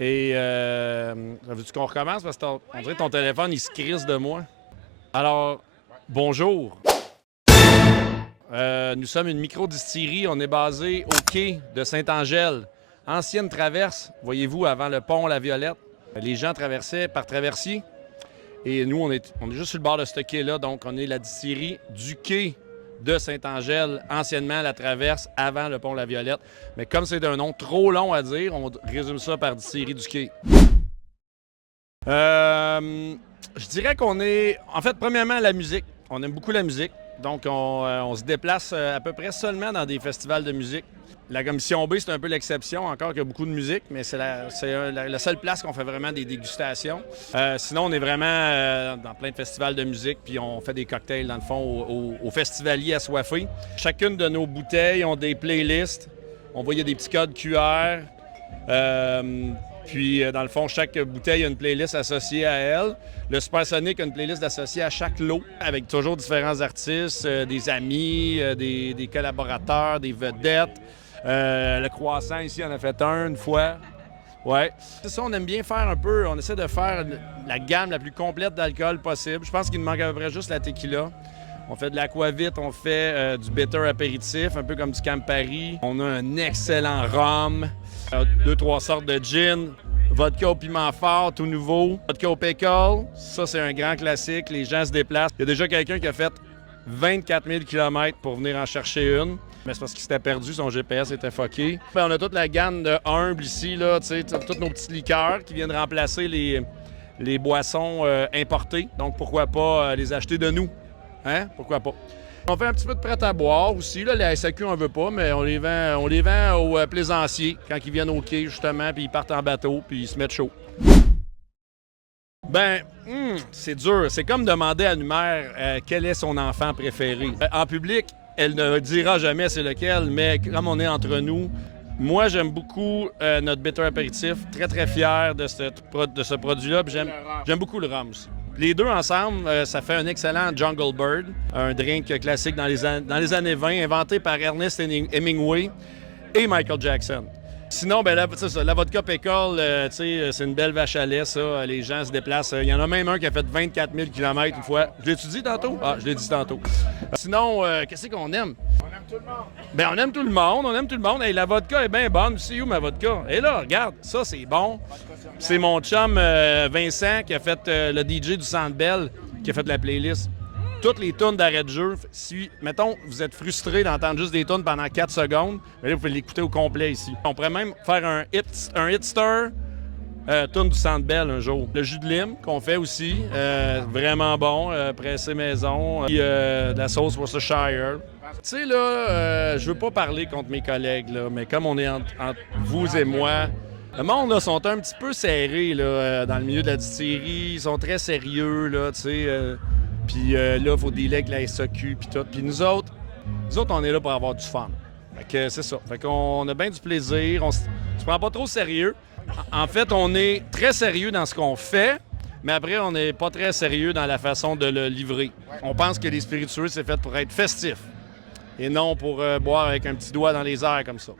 Et veux-tu qu'on recommence? Parce qu'on dirait que ton téléphone, il se crisse de moi. Alors, bonjour. Nous sommes une micro-distillerie. On est basé au quai de Saint-Angèle. Ancienne traverse, voyez-vous, avant le pont La Violette. Les gens traversaient par traversier. Et nous, on est juste sur le bord de ce quai-là. Donc, on est la distillerie du quai de Saint-Angèle, anciennement la traverse, avant le pont La Violette. Mais comme c'est un nom trop long à dire, on résume ça par distillerie du quai. Je dirais qu'on est... En fait, premièrement, la musique. On aime beaucoup la musique. Donc, on se déplace à peu près seulement dans des festivals de musique. La Commission B, c'est un peu l'exception, encore qu'il y a beaucoup de musique, mais c'est la seule place qu'on fait vraiment des dégustations. Sinon, on est vraiment dans plein de festivals de musique, puis on fait des cocktails, dans le fond, aux festivaliers assoiffés. Chacune de nos bouteilles ont des playlists. On voit, il y a des petits codes QR. Puis, dans le fond, chaque bouteille a une playlist associée à elle. Le Supersonic a une playlist associée à chaque lot, avec toujours différents artistes, des amis, des collaborateurs, des vedettes. Le croissant, ici, on a fait une fois. Ouais. C'est ça, on aime bien faire un peu, on essaie de faire la gamme la plus complète d'alcool possible. Je pense qu'il nous manque à peu près juste la tequila. On fait de l'aquavit, on fait du bitter apéritif, un peu comme du Campari. On a un excellent rhum, 2-3 sortes de gin, vodka au piment fort, tout nouveau, vodka au pickle. Ça, c'est un grand classique. Les gens se déplacent. Il y a déjà quelqu'un qui a fait 24 000 km pour venir en chercher une. Mais c'est parce qu'il s'était perdu, son GPS était fucké. On a toute la gamme de humble ici, là, tous nos petits liqueurs qui viennent remplacer les boissons importées. Donc, pourquoi pas les acheter de nous? Hein? Pourquoi pas? On fait un petit peu de prêt à boire aussi. Là, la SAQ, on veut pas, mais on les vend aux plaisanciers quand ils viennent au quai, justement, puis ils partent en bateau, puis ils se mettent chaud. Ben, c'est dur. C'est comme demander à une mère quel est son enfant préféré. En public, elle ne dira jamais c'est lequel, mais comme on est entre nous, moi, j'aime beaucoup notre bitter apéritif. Très, très fier de ce produit-là. J'aime beaucoup le rhum aussi. Les deux ensemble, ça fait un excellent Jungle Bird, un drink classique dans les années 20, inventé par Ernest Hemingway et Michael Jackson. Sinon, ben là, la vodka pickle, c'est une belle vache à lait, ça. Les gens se déplacent. Il y en a même un qui a fait 24 000 km une fois. Je l'ai-tu dit tantôt? Ah, je l'ai dit tantôt. Sinon, qu'est-ce qu'on aime? On aime tout le monde. Ben, on aime tout le monde, on aime tout le monde. Hey, la vodka est bien bonne. C'est où ma vodka? Et là, regarde, ça, c'est bon. C'est mon chum Vincent qui a fait le DJ du Centre Bell, qui a fait la playlist. Toutes les tunes d'arrêt de jeu, si, mettons, vous êtes frustré d'entendre juste des tunes pendant 4 secondes, bien là, vous pouvez l'écouter au complet ici. On pourrait même faire un hitster tune du Centre Bell un jour. Le jus de lime qu'on fait aussi, vraiment bon, pressé maison, puis de la sauce Worcestershire. Tu sais, là, je veux pas parler contre mes collègues, là, mais comme on est entre vous et moi, le monde, là, sont un petit peu serrés, là, dans le milieu de la distillerie. Ils sont très sérieux, là, tu sais. Puis là, il faut dealer avec la SAQ, puis tout. Puis nous autres, on est là pour avoir du fun. Fait que c'est ça. Fait qu'on a bien du plaisir. On se prend pas trop sérieux. En fait, on est très sérieux dans ce qu'on fait, mais après, on n'est pas très sérieux dans la façon de le livrer. On pense que les spiritueux, c'est fait pour être festif et non pour boire avec un petit doigt dans les airs comme ça.